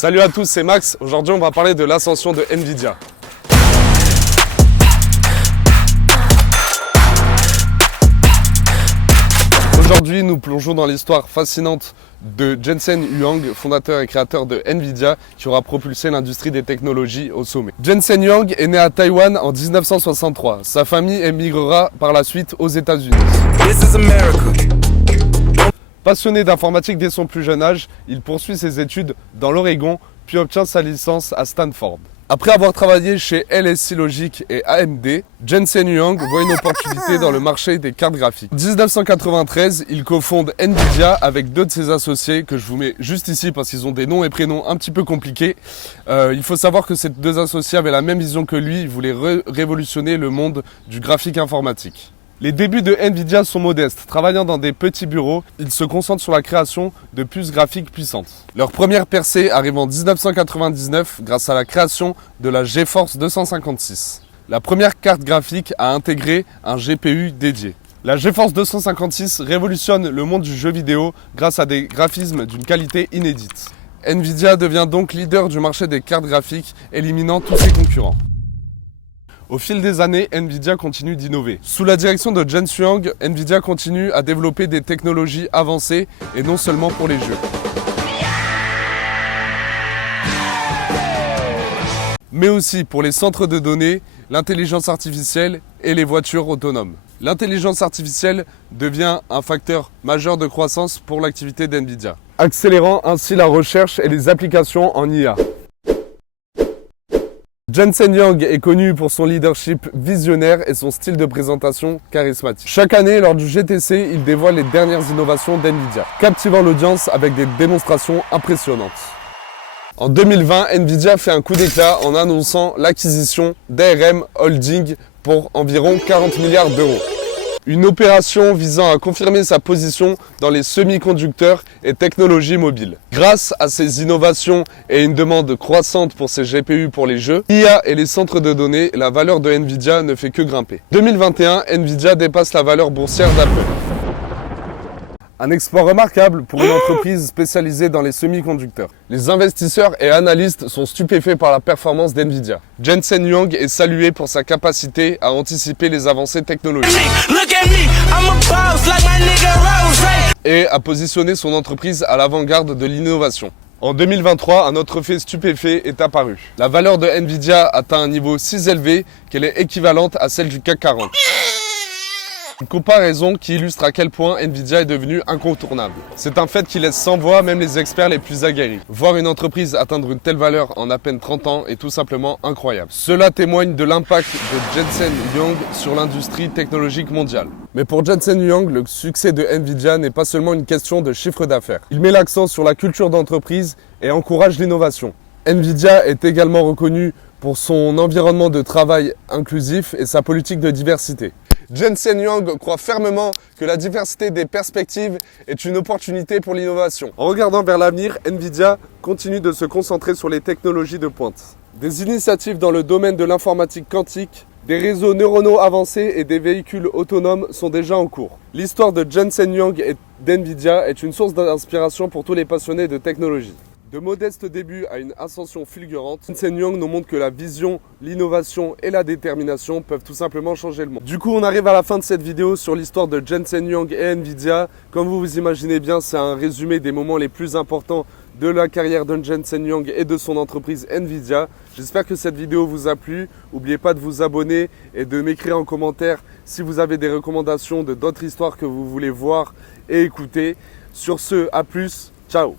Salut à tous, c'est Max. Aujourd'hui, on va parler de l'ascension de Nvidia. Aujourd'hui, nous plongeons dans l'histoire fascinante de Jensen Huang, fondateur et créateur de Nvidia, qui aura propulsé l'industrie des technologies au sommet. Jensen Huang est né à Taïwan en 1963. Sa famille émigrera par la suite aux États-Unis. Passionné d'informatique dès son plus jeune âge, il poursuit ses études dans l'Oregon, puis obtient sa licence à Stanford. Après avoir travaillé chez LSI Logic et AMD, Jensen Huang voit une opportunité dans le marché des cartes graphiques. En 1993, il cofonde Nvidia avec deux de ses associés, que je vous mets juste ici parce qu'ils ont des noms et prénoms un petit peu compliqués. Il faut savoir que ces deux associés avaient la même vision que lui, ils voulaient révolutionner le monde du graphique informatique. Les débuts de Nvidia sont modestes. Travaillant dans des petits bureaux, ils se concentrent sur la création de puces graphiques puissantes. Leur première percée arrive en 1999 grâce à la création de la GeForce 256. La première carte graphique à intégrer un GPU dédié. La GeForce 256 révolutionne le monde du jeu vidéo grâce à des graphismes d'une qualité inédite. Nvidia devient donc leader du marché des cartes graphiques, éliminant tous ses concurrents. Au fil des années, Nvidia continue d'innover. Sous la direction de Jensen Huang, Nvidia continue à développer des technologies avancées et non seulement pour les jeux. Mais aussi pour les centres de données, l'intelligence artificielle et les voitures autonomes. L'intelligence artificielle devient un facteur majeur de croissance pour l'activité d'Nvidia, accélérant ainsi la recherche et les applications en IA. Jensen Huang est connu pour son leadership visionnaire et son style de présentation charismatique. Chaque année, lors du GTC, il dévoile les dernières innovations d'Nvidia, captivant l'audience avec des démonstrations impressionnantes. En 2020, Nvidia fait un coup d'éclat en annonçant l'acquisition d'ARM Holding pour environ 40 milliards d'euros. Une opération visant à confirmer sa position dans les semi-conducteurs et technologies mobiles. Grâce à ces innovations et une demande croissante pour ces GPU pour les jeux, IA et les centres de données, la valeur de Nvidia ne fait que grimper. 2021, Nvidia dépasse la valeur boursière d'Apple. Un exploit remarquable pour une entreprise spécialisée dans les semi-conducteurs. Les investisseurs et analystes sont stupéfaits par la performance d'Nvidia. Jensen Huang est salué pour sa capacité à anticiper les avancées technologiques et à positionner son entreprise à l'avant-garde de l'innovation. En 2023, un autre fait stupéfait est apparu. La valeur de Nvidia atteint un niveau si élevé qu'elle est équivalente à celle du CAC 40. Une comparaison qui illustre à quel point Nvidia est devenue incontournable. C'est un fait qui laisse sans voix même les experts les plus aguerris. Voir une entreprise atteindre une telle valeur en à peine 30 ans est tout simplement incroyable. Cela témoigne de l'impact de Jensen Huang sur l'industrie technologique mondiale. Mais pour Jensen Huang, le succès de Nvidia n'est pas seulement une question de chiffre d'affaires. Il met l'accent sur la culture d'entreprise et encourage l'innovation. Nvidia est également reconnu pour son environnement de travail inclusif et sa politique de diversité. Jensen Huang croit fermement que la diversité des perspectives est une opportunité pour l'innovation. En regardant vers l'avenir, Nvidia continue de se concentrer sur les technologies de pointe. Des initiatives dans le domaine de l'informatique quantique, des réseaux neuronaux avancés et des véhicules autonomes sont déjà en cours. L'histoire de Jensen Huang et d'Nvidia est une source d'inspiration pour tous les passionnés de technologie. De modestes débuts à une ascension fulgurante, Jensen Huang nous montre que la vision, l'innovation et la détermination peuvent tout simplement changer le monde. Du coup, on arrive à la fin de cette vidéo sur l'histoire de Jensen Huang et Nvidia. Comme vous vous imaginez bien, c'est un résumé des moments les plus importants de la carrière de Jensen Huang et de son entreprise Nvidia. J'espère que cette vidéo vous a plu. N'oubliez pas de vous abonner et de m'écrire en commentaire si vous avez des recommandations de d'autres histoires que vous voulez voir et écouter. Sur ce, à plus, ciao!